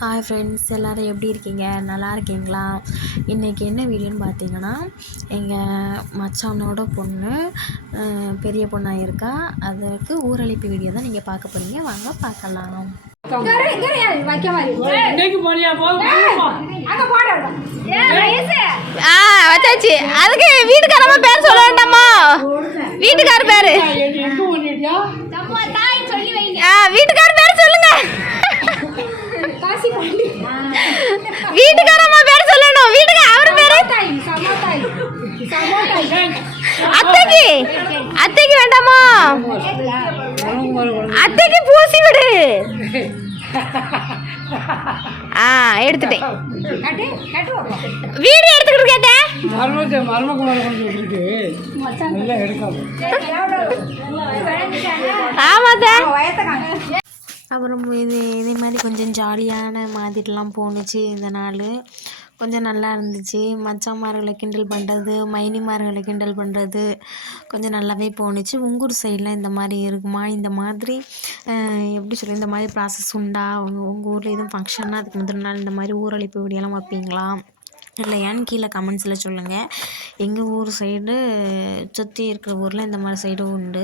Hi friends, எல்லோரும் எப்படி இருக்கீங்க? நல்லா இருக்கீங்களா? இன்றைக்கி என்ன வீடியோன்னு பார்த்தீங்கன்னா, எங்கள் மச்சானோட பொண்ணு பெரிய பொண்ணாக இருக்கா. அதுக்கு ஊரளிப்பு வீடியோ தான் நீங்கள் பார்க்க போகிறீங்க. வாங்க பார்க்கலாம். வச்சாச்சு. அதுக்கு வீட்டுக்காரமா பேர் சொல்ல வேண்டாமா? வீட்டுக்கார பேரு வீட்டுக்கார பேர் சொல்லுங்க. வீட்டுக்காரமா பேர் சொல்லணும். அவர் பேரு அத்தைக்கு வேண்டாமா? அத்தைக்கு பூசி விடு. எடுத்துட்டேன். வீடு எடுத்துக்கிட்டு கேட்டேன். அப்புறம் இதே மாதிரி கொஞ்சம் ஜாலியான மாதிரிலாம் போணுச்சு. இந்த நாள் கொஞ்சம் நல்லா இருந்துச்சு. மச்சான்மார்களை கிண்டல் பண்ணுறது, மைனிமார்களை கிண்டல் பண்ணுறது கொஞ்சம் நல்லாவே போணுச்சு. உங்கூர் சைடில் இந்த மாதிரி இருக்குமா? இந்த மாதிரி எப்படி சொல்ல, இந்த மாதிரி ப்ராசஸ் உண்டா? உங்கள் ஊரில் எதுவும் ஃபங்க்ஷன்னா அதுக்கு முதல் நாள் இந்த மாதிரி ஊரளிப்பு வீடியோலாம் வைப்பீங்களா இல்லையான்னு கீழே கமெண்ட்ஸில் சொல்லுங்கள். எங்கள் ஊர் சைடு சுற்றி இருக்கிற ஊரில் இந்த மாதிரி சைடும் உண்டு.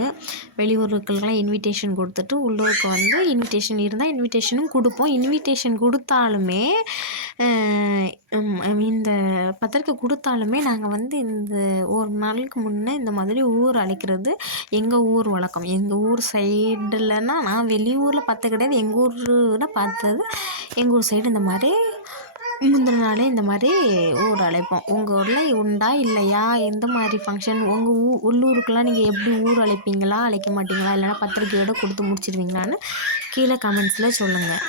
வெளியூருக்கெல்லாம் இன்விடேஷன் கொடுத்துட்டு உள்ளூருக்கு வந்து இன்விடேஷன் இருந்தால் இன்விடேஷனும் கொடுப்போம். இன்விடேஷன் கொடுத்தாலுமே இந்த பத்திரிக்கை கொடுத்தாலுமே நாங்கள் வந்து இந்த ஒரு நாளுக்கு முன்னே இந்த மாதிரி ஊர் அழைக்கிறது எங்கள் ஊர் வழக்கம். எங்கள் ஊர் சைடுலன்னா, நான் வெளியூரில் பார்த்த கிடையாது, எங்கள் ஊரில் பார்த்தது. எங்கள் ஊர் சைடு இந்த மாதிரி முந்தின நாளே இந்த மாதிரி ஊர் அழைப்போம். உங்கள் ஊரில் உண்டா இல்லையா? எந்த மாதிரி ஃபங்க்ஷன்? உங்கள் உள்ளூருக்கெலாம் நீங்கள் எப்படி ஊர் அழைப்பீங்களா, அழைக்க மாட்டீங்களா? இல்லைனா பத்திரிக்கையோடு கொடுத்து முடிச்சிடுவீங்களான்னு கீழே கமெண்ட்ஸில் சொல்லுங்கள்.